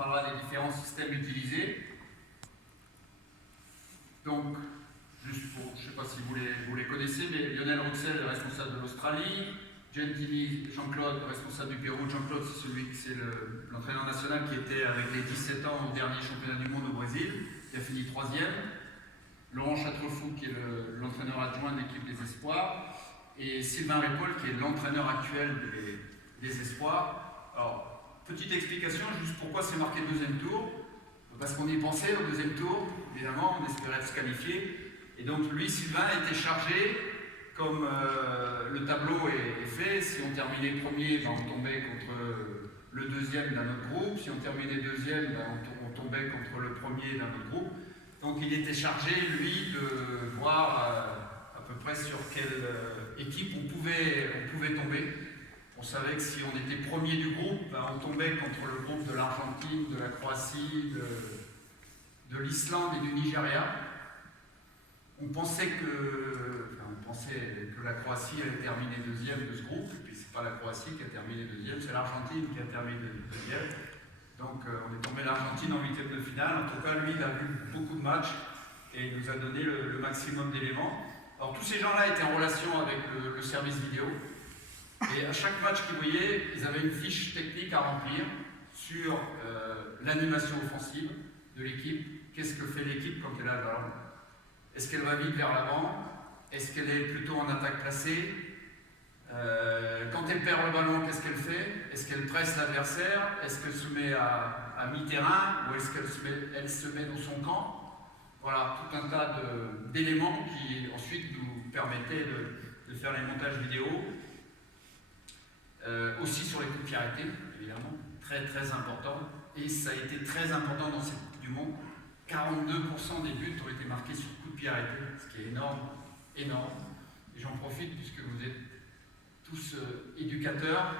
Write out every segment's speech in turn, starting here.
parlera des différents systèmes utilisés. Donc, juste pour, je ne sais pas si vous les connaissez, mais Lionel Ruxel est responsable de l'Australie, Gentili, Jean-Claude, responsable du Pérou. Jean-Claude, c'est l'entraîneur national qui était avec les 17 ans au dernier championnat du monde au Brésil, qui a fini 3e. Laurent Chatrefou, qui est l'entraîneur adjoint de l'équipe des Espoirs. Et Sylvain Ripoll, qui est l'entraîneur actuel des Espoirs. Alors, petite explication, juste pourquoi c'est marqué deuxième tour. Parce qu'on y pensait au deuxième tour, évidemment, on espérait se qualifier. Et donc, lui, Sylvain, était chargé, comme le tableau est fait. Si on terminait premier, ben, on tombait contre le deuxième d'un autre groupe. Si on terminait deuxième, ben, on tombait contre le premier d'un autre groupe. Donc, il était chargé, lui, de voir à peu près sur quelle équipe on pouvait tomber. On savait que si on était premier du groupe, ben, on tombait contre le groupe de l'Argentine, de la Croatie, de l'Islande et du Nigeria. On pensait que la Croatie allait terminer deuxième de ce groupe, et puis c'est pas la Croatie qui a terminé deuxième, c'est l'Argentine qui a terminé deuxième. Donc on est tombé l'Argentine en huitième de finale. En tout cas, lui, il a vu beaucoup de matchs et il nous a donné le maximum d'éléments. Alors tous ces gens-là étaient en relation avec le service vidéo. Et à chaque match qu'ils voyaient, ils avaient une fiche technique à remplir sur l'animation offensive de l'équipe. Qu'est-ce que fait l'équipe quand elle a le ballon? Est-ce qu'elle va vite vers l'avant? Est-ce qu'elle est plutôt en attaque placée? Quand elle perd le ballon, qu'est-ce qu'elle fait? Est-ce qu'elle presse l'adversaire? Est-ce qu'elle se met à mi-terrain? Ou est-ce qu'elle se met dans son camp? Voilà, tout un tas d'éléments qui ensuite nous permettaient de faire les montages vidéo. Aussi sur les coups de pied arrêtés, évidemment, très très important. Et ça a été très important dans cette Coupe du Monde. 42% des buts ont été marqués sur coups de pied arrêtés, ce qui est énorme, énorme. Et j'en profite, puisque vous êtes tous éducateurs,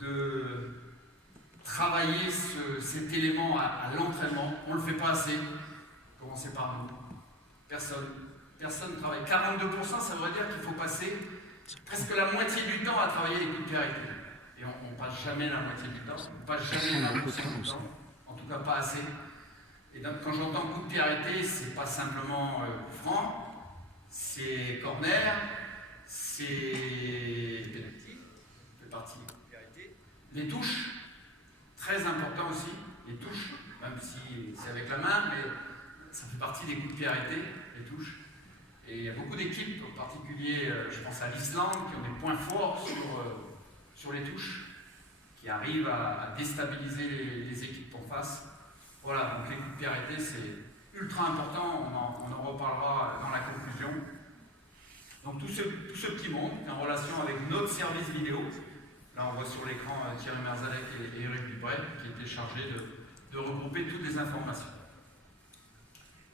de travailler cet élément à l'entraînement. On ne le fait pas assez. Commencez par nous. Personne ne travaille. 42%, ça veut dire qu'il faut passer presque la moitié du temps à travailler les coups de pied arrêtés. Et on ne passe jamais la moitié du temps, on ne passe jamais la moitié du temps, en tout cas pas assez. Et donc quand j'entends coup de pied arrêté, c'est pas simplement franc, c'est corner, c'est penalty, ça fait partie des coups de pied arrêtés. Les touches, très important aussi, les touches, même si c'est avec la main, mais ça fait partie des coups de pied arrêtés, les touches. Et il y a beaucoup d'équipes, en particulier, je pense à l'Islande, qui ont des points forts sur les touches, qui arrivent à déstabiliser les équipes en face. Voilà, donc les coups de pied arrêtés, c'est ultra important, on en reparlera dans la conclusion. Donc tout ce petit monde est en relation avec notre service vidéo. Là, on voit sur l'écran Thierry Merzalek et Eric Dupret, qui étaient chargés de regrouper toutes les informations.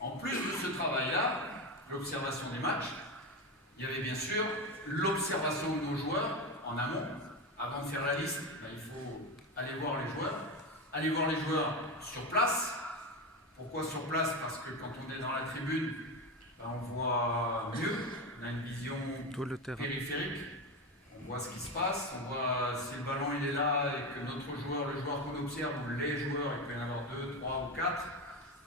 En plus de ce travail-là, l'observation des matchs, il y avait bien sûr l'observation de nos joueurs en amont. Avant de faire la liste, il faut aller voir les joueurs. Aller voir les joueurs sur place. Pourquoi sur place? Parce que quand on est dans la tribune, on voit mieux, on a une vision périphérique, on voit ce qui se passe, on voit si le ballon il est là et que notre joueur, le joueur qu'on observe, ou les joueurs, il peut y en avoir 2, 3 ou 4,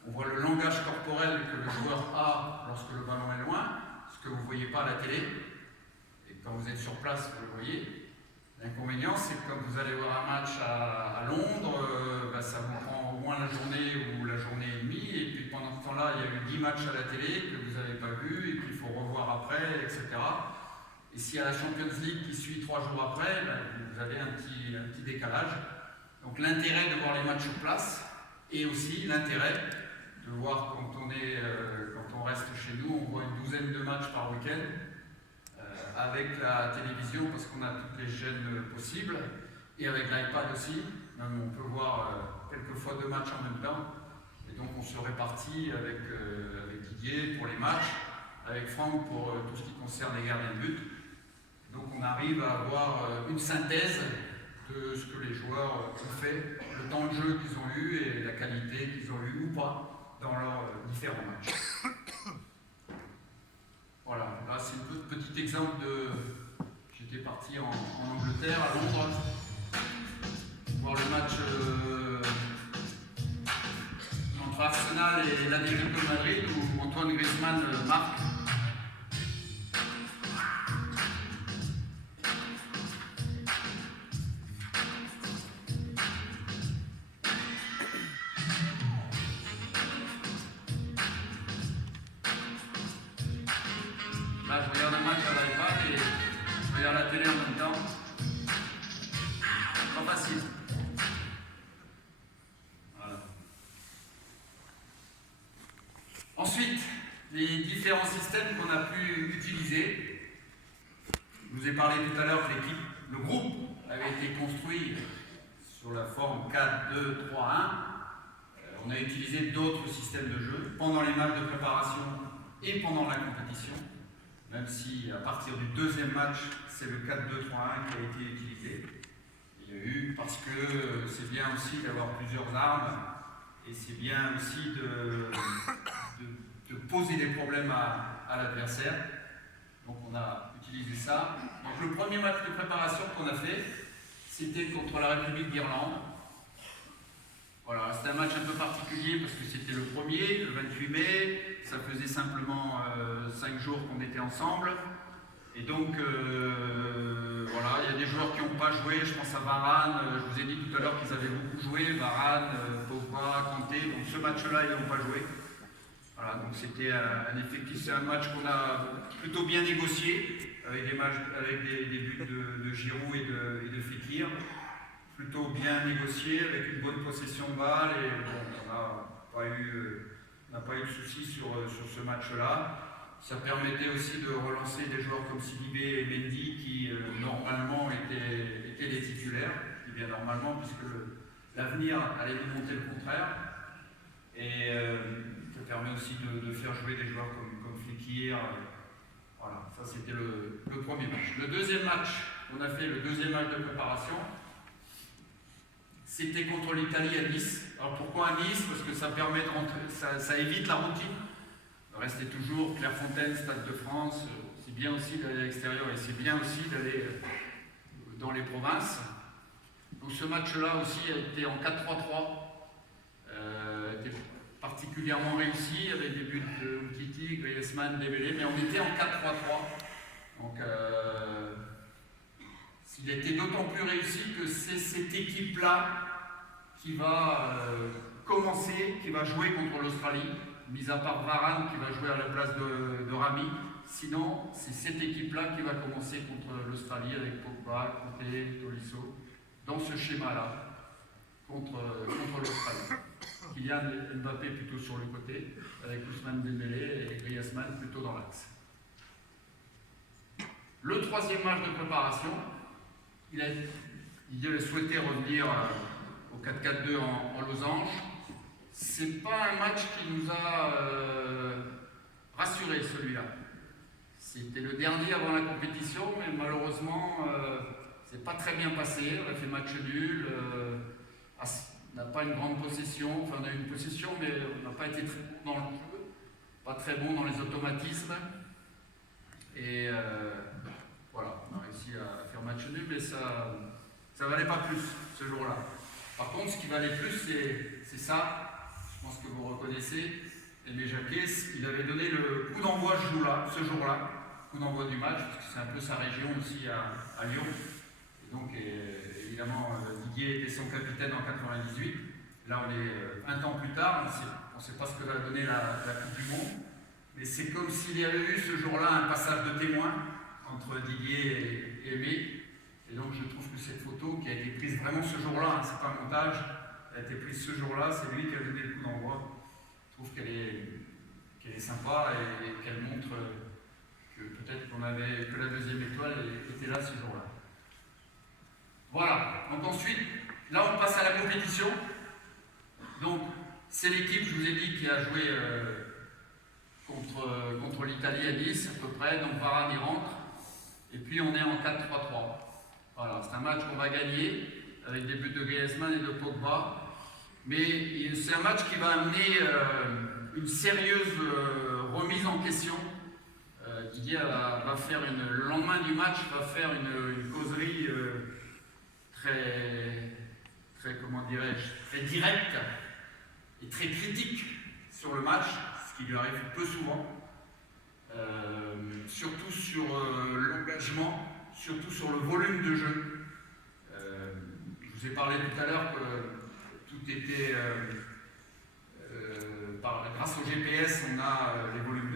on voit le langage corporel que le joueur a lorsque le ballon est loin, ce que vous ne voyez pas à la télé, et quand vous êtes sur place, vous le voyez. L'inconvénient, c'est que quand vous allez voir un match à Londres, ça vous prend au moins la journée ou la journée et demie, et puis pendant ce temps-là, il y a eu 10 matchs à la télé que vous n'avez pas vus, et puis il faut revoir après, etc. Et s'il y a la Champions League qui suit 3 jours après, vous avez un petit décalage. Donc l'intérêt de voir les matchs sur place, et aussi l'intérêt de voir quand on reste chez nous, on voit une douzaine de matchs par week-end, avec la télévision, parce qu'on a toutes les chaînes possibles, et avec l'iPad aussi, même on peut voir quelquefois 2 matchs en même temps, et donc on se répartit avec Didier pour les matchs, avec Franck pour tout ce qui concerne les gardiens de but. Donc on arrive à avoir une synthèse de ce que les joueurs ont fait, le temps de jeu qu'ils ont eu et la qualité qu'ils ont eu ou pas dans leurs différents matchs. Voilà, là c'est un petit exemple de... J'étais parti en Angleterre, à Londres, voir le match entre Arsenal et l'Atlético de Madrid où Antoine Griezmann marque. Là, je regarde un match à l'iPad et je regarde la télé en même temps. Pas facile. Voilà. Ensuite, les différents systèmes qu'on a pu utiliser. Je vous ai parlé tout à l'heure que l'équipe, le groupe, avait été construit sur la forme 4-2-3-1. On a utilisé d'autres systèmes de jeu pendant les matchs de préparation et pendant la compétition. Même si à partir du deuxième match, c'est le 4-2-3-1 qui a été utilisé. Il y a eu, parce que c'est bien aussi d'avoir plusieurs armes, et c'est bien aussi de poser des problèmes à l'adversaire. Donc on a utilisé ça. Donc le premier match de préparation qu'on a fait, c'était contre la République d'Irlande. Voilà, c'était un match un peu particulier parce que c'était le premier, le 28 mai, ça faisait simplement 5 jours qu'on était ensemble. Et donc, voilà, il y a des joueurs qui n'ont pas joué, je pense à Varane, je vous ai dit tout à l'heure qu'ils avaient beaucoup joué, Varane, Pogba, Kanté, donc ce match-là, ils n'ont pas joué. Voilà, donc c'était un effectif, c'est un match qu'on a plutôt bien négocié, avec des buts de Giroud et de Fekir. Plutôt bien négocié, avec une bonne possession de balle, et bon, on n'a pas eu de soucis sur ce match-là. Ça permettait aussi de relancer des joueurs comme Sidibé et Mendy qui normalement étaient les titulaires. Je dis bien normalement puisque l'avenir allait nous montrer le contraire. Et ça permet aussi de faire jouer des joueurs comme Fekir. Voilà, ça c'était le premier match. Le deuxième match, on a fait le deuxième match de préparation. C'était contre l'Italie à Nice. Alors pourquoi à Nice? Parce que ça permet de rentrer, ça évite la routine. Le reste est toujours Clairefontaine, Stade de France. C'est bien aussi d'aller à l'extérieur et c'est bien aussi d'aller dans les provinces. Donc ce match-là aussi a été en 4-3-3. Était particulièrement réussi avec des buts de Umtiti, Griezmann, Dembélé, mais on était en 4-3-3. Donc il a été d'autant plus réussi que c'est cette équipe-là qui va commencer, qui va jouer contre l'Australie, mis à part Varane qui va jouer à la place de Rami. Sinon, c'est cette équipe-là qui va commencer contre l'Australie avec Pogba, Kanté, Tolisso, dans ce schéma-là, contre l'Australie. Kylian Mbappé plutôt sur le côté, avec Ousmane Dembélé et Griezmann plutôt dans l'axe. Le troisième match de préparation, il a souhaité revenir au 4-4-2 en losange. C'est pas un match qui nous a rassurés, celui-là. C'était le dernier avant la compétition, mais malheureusement, c'est pas très bien passé. On a fait match nul. On n'a pas une grande possession. Enfin, on a eu une possession, mais on n'a pas été très bon dans le jeu. Pas très bon dans les automatismes. Et voilà, on a réussi à faire match nul, mais ça valait pas plus ce jour-là. Par contre, ce qui valait plus, c'est ça. Je pense que vous reconnaissez. Aimé Jacquet, il avait donné le coup d'envoi ce jour-là, coup d'envoi du match, parce que c'est un peu sa région aussi à Lyon. Et donc, évidemment, Didier était son capitaine en 98. Là, on est un temps plus tard, on ne sait pas ce que va donner la Coupe du Monde. Mais c'est comme s'il y avait eu ce jour-là un passage de témoin entre Didier et Aimé. Et donc, je trouve que cette photo qui a été prise vraiment ce jour-là, c'est pas un montage, elle a été prise ce jour-là, c'est lui qui a donné le coup d'envoi. Je trouve qu'elle est sympa et qu'elle montre que peut-être que la deuxième étoile était là ce jour-là. Voilà, donc ensuite, là on passe à la compétition. Donc, c'est l'équipe, je vous ai dit, qui a joué contre l'Italie à Nice, à peu près. Donc Varane y rentre. Et puis on est en 4-3-3. Voilà, c'est un match qu'on va gagner avec des buts de Griezmann et de Pogba. Mais c'est un match qui va amener une sérieuse remise en question. Didier va faire le lendemain du match, va faire une causerie très, comment dirais-je, très directe est très critique sur le match, ce qui lui arrive peu souvent, surtout sur l'engagement, surtout sur le volume de jeu. Je vous ai parlé tout à l'heure que tout était... grâce au GPS, on a les volumes,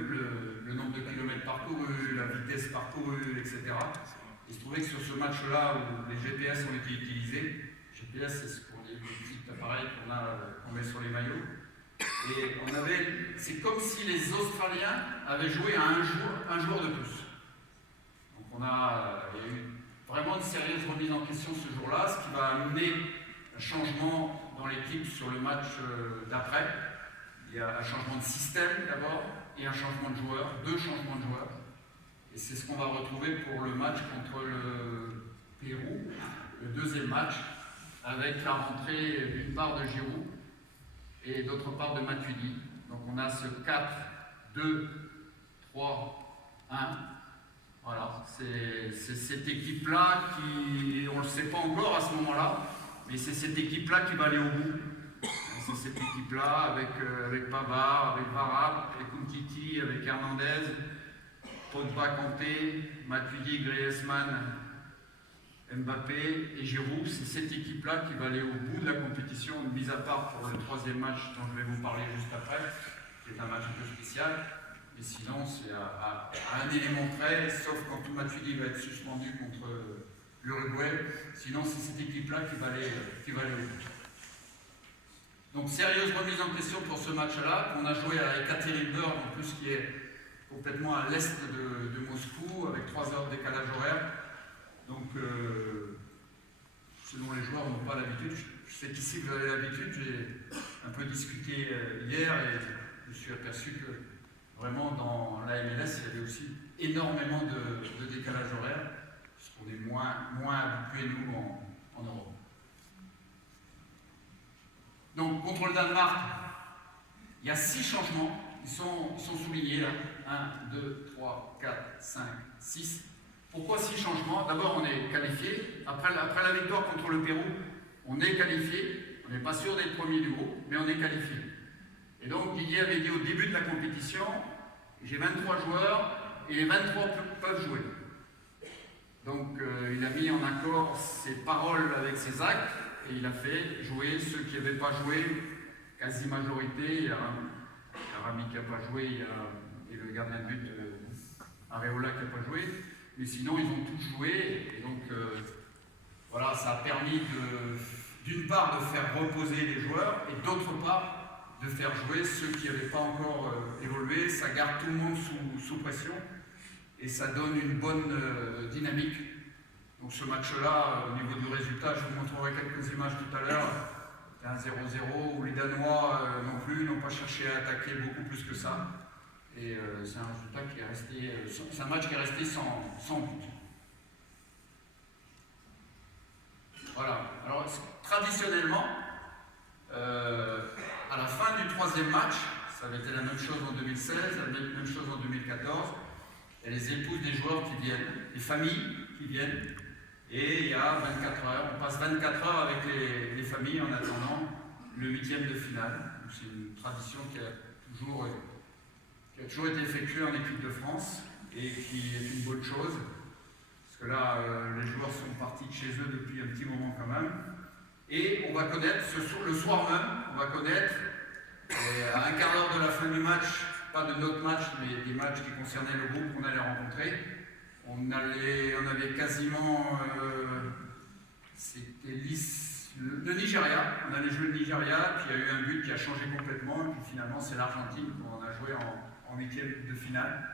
le nombre de kilomètres parcourus, la vitesse parcourue, etc. Il se trouvait que sur ce match-là, où les GPS ont été utilisés, GPS, c'est ce qu'on est, le petit appareil qu'on met sur les maillots, et c'est comme si les Australiens avaient joué à un jour de plus. Donc il y a eu vraiment une sérieuse remise en question ce jour-là, ce qui va amener un changement dans l'équipe sur le match d'après. Il y a un changement de système d'abord et un changement de joueur, 2 changements de joueurs. Et c'est ce qu'on va retrouver pour le match contre le Pérou, le deuxième match, avec la rentrée d'une part de Giroud et d'autre part de Matuidi. Donc on a ce 4, 2, 3, 1. Voilà, c'est cette équipe-là qui, on ne le sait pas encore à ce moment-là, mais c'est cette équipe-là qui va aller au bout. C'est cette équipe-là avec Pavard, avec Varane, avec Umtiti, avec Hernandez, Pogba, Kanté, Matuidi, Griezmann, Mbappé et Giroud. C'est cette équipe-là qui va aller au bout de la compétition, mis à part pour le 3e match dont je vais vous parler juste après, qui est un match un peu spécial. Mais sinon, c'est à un élément près, sauf quand Matuidi va être suspendu contre l'Uruguay. Sinon, c'est cette équipe-là qui va aller au bout. Donc, sérieuse remise en question pour ce match-là, qu'on a joué à Ekaterinburg, en plus qui est complètement à l'est de Moscou, avec 3 heures de décalage horaire. Donc, selon les joueurs, n'ont pas l'habitude. Je sais qu'ici, vous avez l'habitude. J'ai un peu discuté hier et je me suis aperçu que vraiment, dans la MLS, il y avait aussi énormément de décalage horaire, puisqu'on est moins habitués, nous, en Europe. Donc, contre le Danemark, il y a 6 changements. Ils sont soulignés là. 1, 2, 3, 4, 5, 6. Pourquoi 6 changements? D'abord, on est qualifié. Après la victoire contre le Pérou, on est qualifié. On n'est pas sûr d'être premier du groupe, mais on est qualifié. Et donc, Didier avait dit au début de la compétition, j'ai 23 joueurs et les 23 peuvent jouer. Donc, il a mis en accord ses paroles avec ses actes. Et il a fait jouer ceux qui n'avaient pas joué, quasi majorité. Il y a Rami qui n'a pas joué, et le gardien de but, Areola, qui n'a pas joué. Mais sinon, ils ont tous joué. Et donc, voilà, ça a permis d'une part de faire reposer les joueurs et d'autre part de faire jouer ceux qui n'avaient pas encore évolué. Ça garde tout le monde sous pression et ça donne une bonne dynamique. Donc ce match-là, au niveau du résultat, je vous montrerai quelques images tout à l'heure. C'était un 0-0 où les Danois non plus n'ont pas cherché à attaquer beaucoup plus que ça. Et c'est un résultat qui est resté, c'est un match qui est resté sans but. Voilà. Alors traditionnellement, à la fin du 3e match, ça avait été la même chose en 2016, la même chose en 2014, il y a les épouses des joueurs qui viennent, les familles qui viennent. Et il y a 24 heures, on passe 24 heures avec les familles en attendant le 8e de finale. C'est une tradition qui a toujours été effectuée en équipe de France et qui est une bonne chose. Parce que là, les joueurs sont partis de chez eux depuis un petit moment quand même. Et on va connaître, le soir même, on va connaître, à un quart d'heure de la fin du match, pas de notre match, mais des matchs qui concernaient le groupe qu'on allait rencontrer. On avait quasiment, c'était le Nigeria, on allait jouer le Nigeria, puis il y a eu un but qui a changé complètement, et puis finalement c'est l'Argentine qu'on a joué en 8e de finale,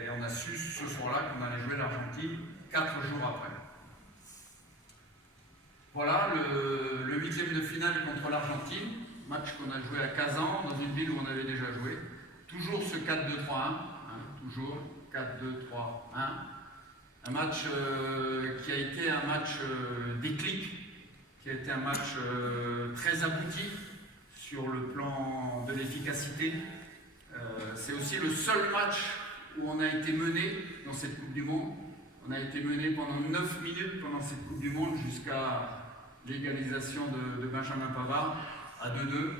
et on a su ce soir-là qu'on allait jouer l'Argentine 4 jours après. Voilà, le 8e de finale contre l'Argentine, match qu'on a joué à Kazan, dans une ville où on avait déjà joué, toujours ce 4-2-3-1, toujours 4-2-3-1. Un match qui a été un match déclic, qui a été un match très abouti sur le plan de l'efficacité. C'est aussi le seul match où on a été mené dans cette Coupe du Monde. On a été mené pendant 9 minutes pendant cette Coupe du Monde jusqu'à l'égalisation de Benjamin Pavard à 2-2.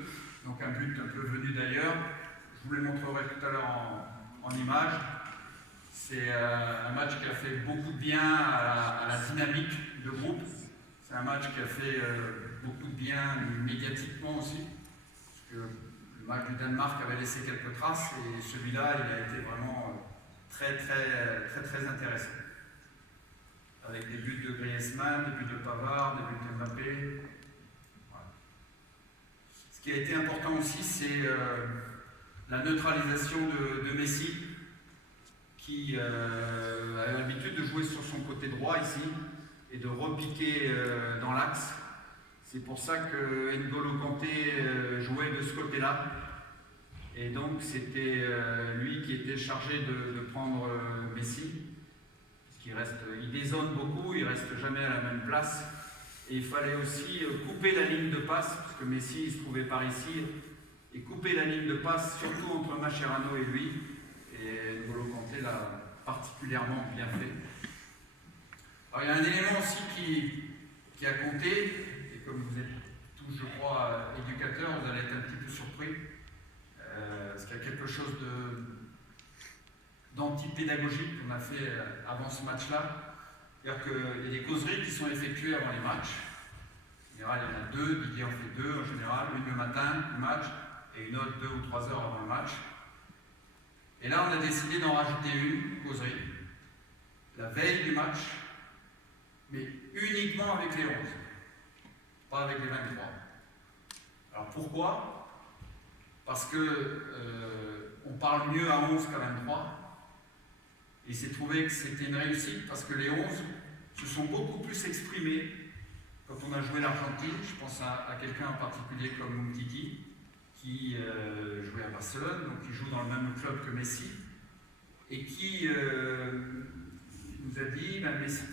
donc un but un peu venu d'ailleurs. Je vous le montrerai tout à l'heure en image. C'est un match qui a fait beaucoup de bien à la dynamique de groupe. C'est un match qui a fait beaucoup de bien médiatiquement aussi, parce que le match du Danemark avait laissé quelques traces et celui-là, il a été vraiment très intéressant. Avec des buts de Griezmann, des buts de Pavard, des buts de Mbappé. Voilà. Ce qui a été important aussi, c'est la neutralisation de Messi, qui a l'habitude de jouer sur son côté droit ici et de repiquer dans l'axe. C'est pour ça que N'Golo Kanté jouait de ce côté-là. Et donc c'était lui qui était chargé de prendre Messi. Il dézone beaucoup, il ne reste jamais à la même place. Et il fallait aussi couper la ligne de passe, parce que Messi il se trouvait par ici, et couper la ligne de passe, surtout entre Mascherano et lui. Et N'Golo Kanté l'a particulièrement bien fait. Alors, il y a un élément aussi qui a compté, et comme vous êtes tous, je crois, éducateurs, vous allez être un petit peu surpris, parce qu'il y a quelque chose d'anti-pédagogique qu'on a fait avant ce match-là. C'est-à-dire qu'il y a des causeries qui sont effectuées avant les matchs. En général, il y en a deux, Didier en fait deux en général, une le matin, le match, et une autre 2 ou 3 heures avant le match. Et là, on a décidé d'en rajouter une causerie, la veille du match, mais uniquement avec les 11, pas avec les 23. Alors pourquoi? Parce que on parle mieux à 11 qu'à 23. Et il s'est trouvé que c'était une réussite parce que les 11 se sont beaucoup plus exprimés quand on a joué l'Argentine. Je pense à quelqu'un en particulier comme Umtiti, qui jouait à Barcelone, donc qui joue dans le même club que Messi, et qui nous a dit, Messi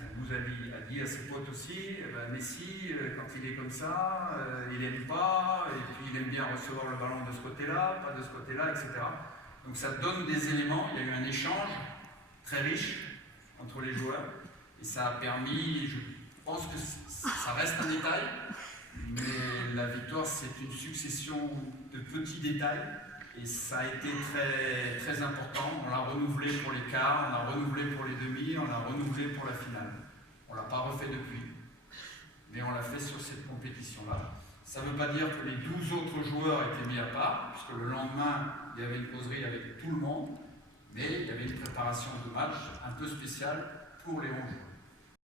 a dit à ses potes aussi, Messi, quand il est comme ça, il n'aime pas, et puis il aime bien recevoir le ballon de ce côté-là, pas de ce côté-là, etc. Donc ça donne des éléments, il y a eu un échange très riche entre les joueurs, et ça a permis, je pense que ça reste un détail, mais la victoire c'est une succession de petits détails, et ça a été très important. On l'a renouvelé pour les quarts, on l'a renouvelé pour les demi, on l'a renouvelé pour la finale. On ne l'a pas refait depuis, mais on l'a fait sur cette compétition-là. Ça ne veut pas dire que les 12 autres joueurs étaient mis à part, puisque le lendemain, il y avait une causerie avec tout le monde, mais il y avait une préparation de match un peu spéciale pour les 11 joueurs.